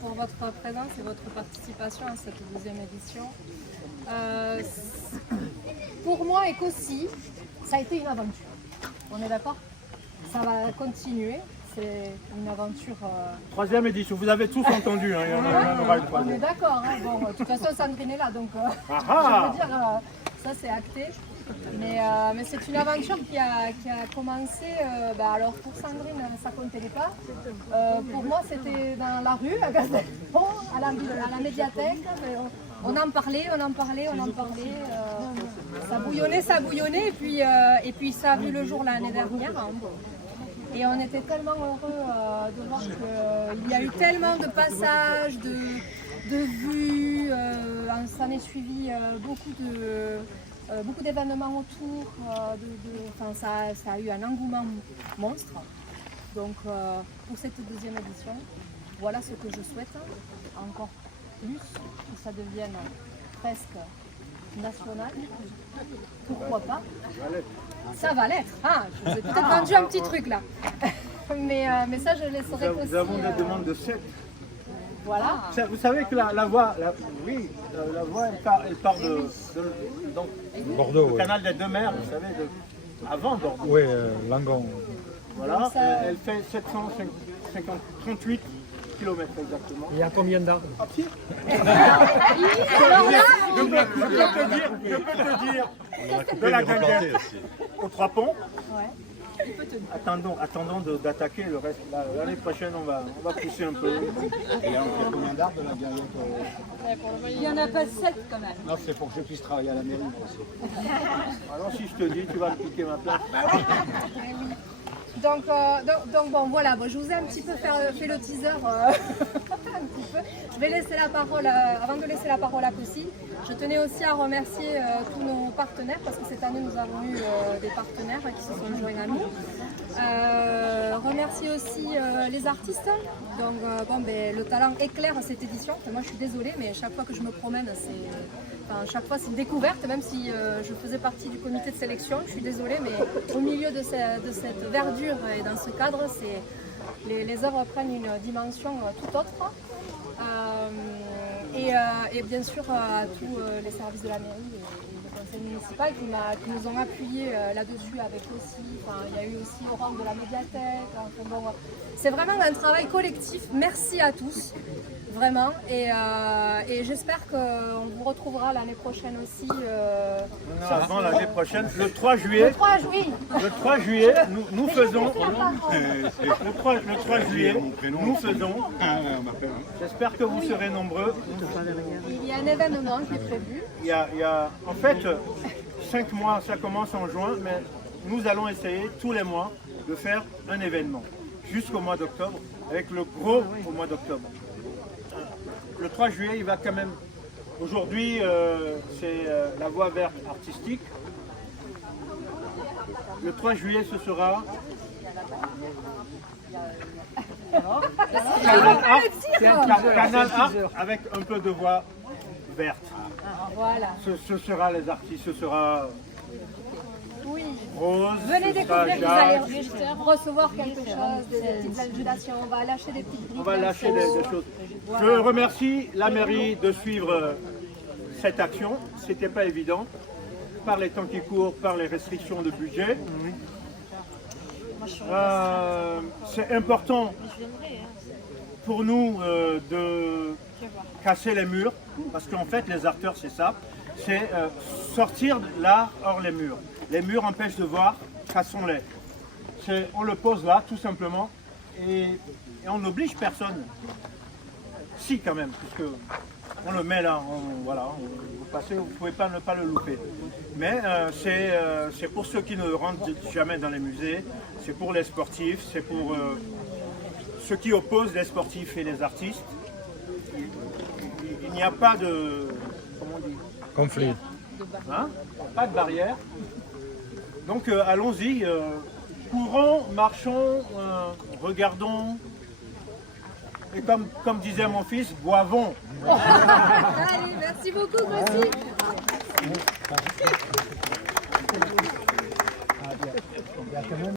pour votre présence et votre participation à cette deuxième édition. Pour moi et qu'aussi, ça a été une aventure. On est d'accord? Ça va continuer. C'est une aventure. Troisième édition, vous avez tous entendu, hein, il y en aura une On troisième. est d'accord. Hein, bon, de toute façon, Sandrine est là, donc Ah je ah. veux dire, ça c'est acté. Mais c'est une aventure qui a commencé. Alors pour Sandrine, ça comptait pas. Pour moi, c'était dans la rue, à Castelbon, à la médiathèque. On en parlait. Ça bouillonnait, et puis ça a vu le jour l'année dernière. Et on était tellement heureux de voir qu'il y a eu tellement de passages, de vues. Ça m'est suivi beaucoup d'événements autour. Ça a eu un engouement monstre. Donc pour cette deuxième édition, voilà ce que je souhaite. Encore plus, que ça devienne presque national. Pourquoi pas? Ça va l'être. Ah, je vous ai peut-être vendu un petit truc là. mais ça, je laisserai aussi. Nous avons des demandes de 7. Voilà. Vous savez que la voie, elle part de donc, Bordeaux, le canal des deux mers, vous savez, avant Bordeaux. oui, Langon. Voilà, Donc ça- elle fait 738 km exactement. Il y a combien d'arbres? Ah, si. Alors là, Je peux te dire de la Ganguette aux Trois Ponts. ouais. Attendons d'attaquer le reste. L'année prochaine, on va pousser un peu. Il y a combien d'arbres de la Garriette Il n'y en a pas 7 quand même. Non, c'est pour que je puisse travailler à la mairie moi aussi. Alors si je te dis, tu vas me piquer ma place. Donc bon, voilà, je vous ai un petit peu fait le teaser. Un petit peu. Je vais laisser la parole, avant de laisser la parole à Cossi, je tenais aussi à remercier tous nos partenaires, parce que cette année nous avons eu des partenaires qui se sont joints à nous. Remercier aussi les artistes. Donc le talent éclaire cette édition. Moi je suis désolée, mais chaque fois que je me promène, chaque fois c'est une découverte, même si je faisais partie du comité de sélection. Je suis désolée, mais au milieu de cette verdure et dans ce cadre, les œuvres prennent une dimension tout autre. Et bien sûr à tous les services de la mairie et le conseil municipal qui nous ont appuyés là-dessus avec aussi. Il y a eu aussi au rang de la médiathèque. C'est vraiment un travail collectif. Merci à tous. Vraiment, et j'espère qu'on vous retrouvera l'année prochaine aussi. Avant l'année prochaine, le 3 juillet. Le 3 juillet. Le 3 juillet, nous faisons. Le 3 juillet, nous faisons. J'espère que vous serez nombreux. Il y a un événement qui est prévu. Il y a en fait 5 mois, ça commence en juin, mais nous allons essayer tous les mois de faire un événement jusqu'au mois d'octobre, avec le gros au mois d'octobre. Le 3 juillet, il va quand même. Aujourd'hui, c'est la voie verte artistique. Le 3 juillet, ce sera Canal Art avec un peu de voix verte. Voilà. Ce sera les artistes, ce sera Oui. Rose, Venez ce sera découvrir, vous allez Jacques. recevoir quelque chose, des petites adulations. On va lâcher des petites briques. On va lâcher des choses. Je remercie la mairie de suivre cette action. C'était pas évident, par les temps qui courent, par les restrictions de budget. C'est important pour nous de casser les murs, parce qu'en fait les arteurs c'est ça, c'est sortir l'art hors les murs. Les murs empêchent de voir, cassons-les. On le pose là tout simplement et on n'oblige personne. Si quand même, puisque on le met là, vous passez, vous ne pouvez pas ne pas le louper. Mais c'est pour ceux qui ne rentrent jamais dans les musées, c'est pour les sportifs, c'est pour ceux qui opposent les sportifs et les artistes. Il n'y a pas de... Comment on dit? Conflit. Hein? Pas de barrière. Donc allons-y, courons, marchons, regardons. Et comme disait mon fils, boivons. Allez, merci beaucoup, Cossi.